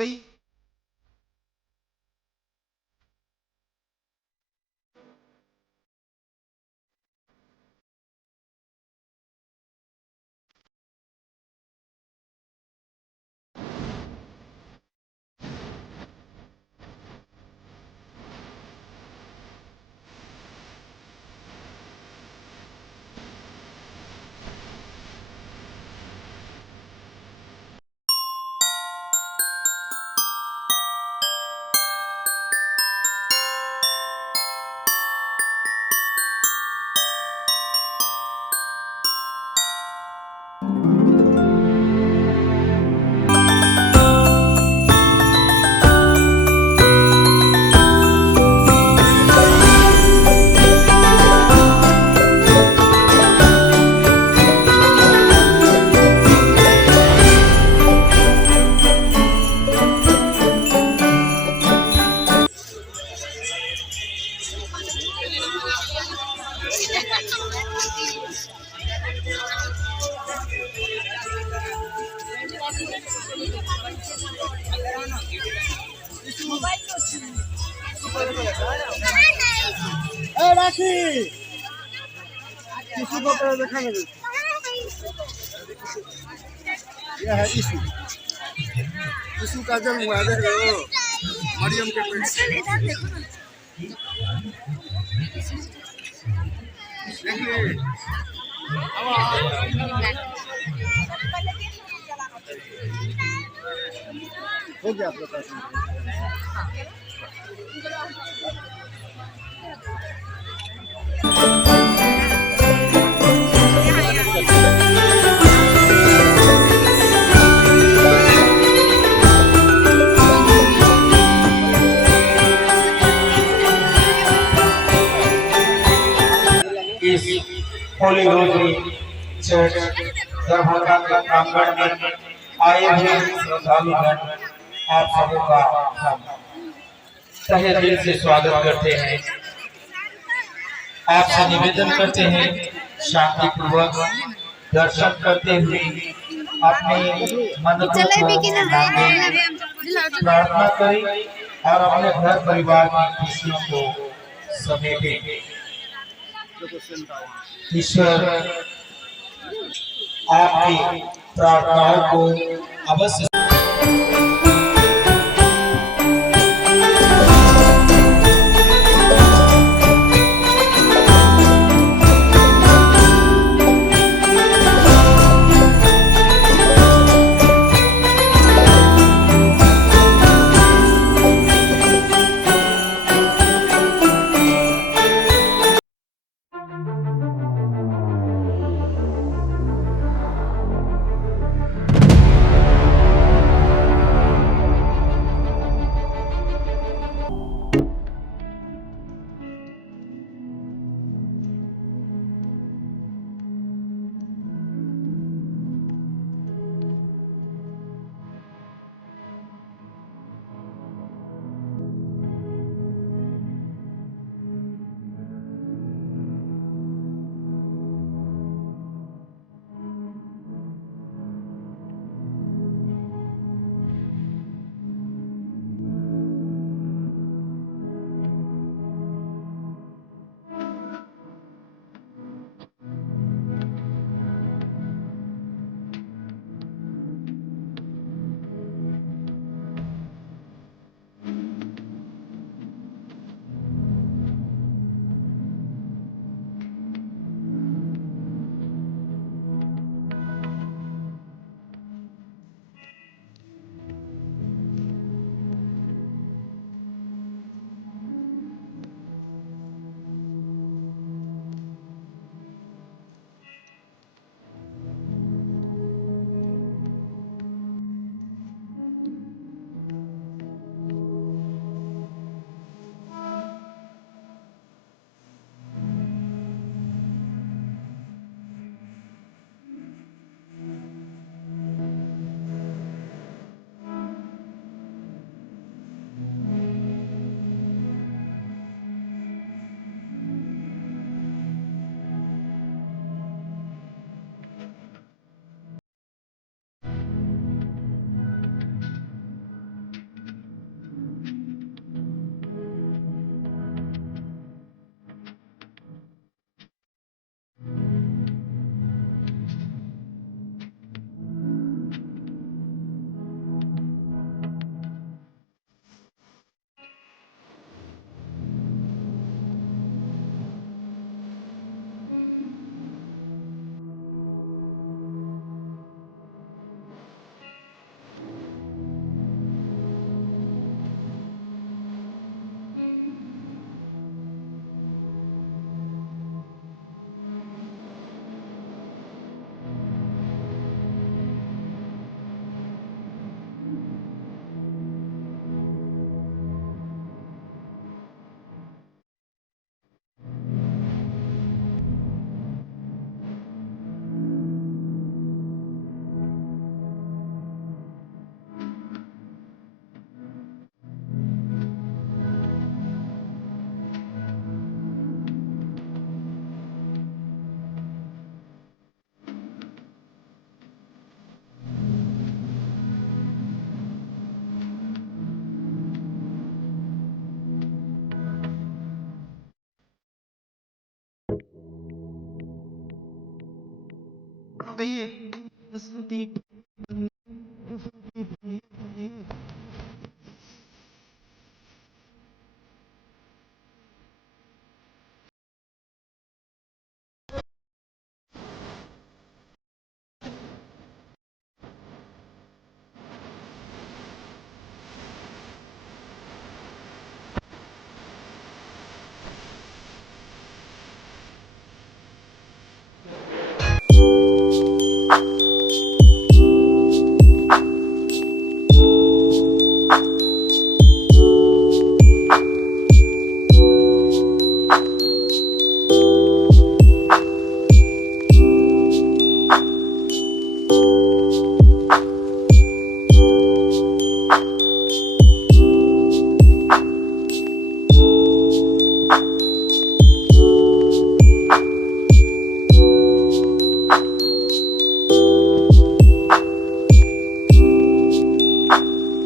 गई। राखी किसी को तो देखा नहीं। यह है यीशु का जन्म हुआ, देख रहे हो मरियम के पेट से। देखिए हो गया आपके पास। इस होली रोजरी चर्च दरभंगा के प्रांगण में आए हुए श्रद्धालुगण आप सबों का हम तहे दिल से स्वागत करते हैं। आपसे निवेदन करते हैं शांति पूर्वक दर्शन करते हुए अपने मन्नतों को मांगे, प्रार्थना करें और अपने घर परिवार की खुशियों को समेटें। ईश्वर आपकी प्रार्थनाओं को अवश्य बताइए।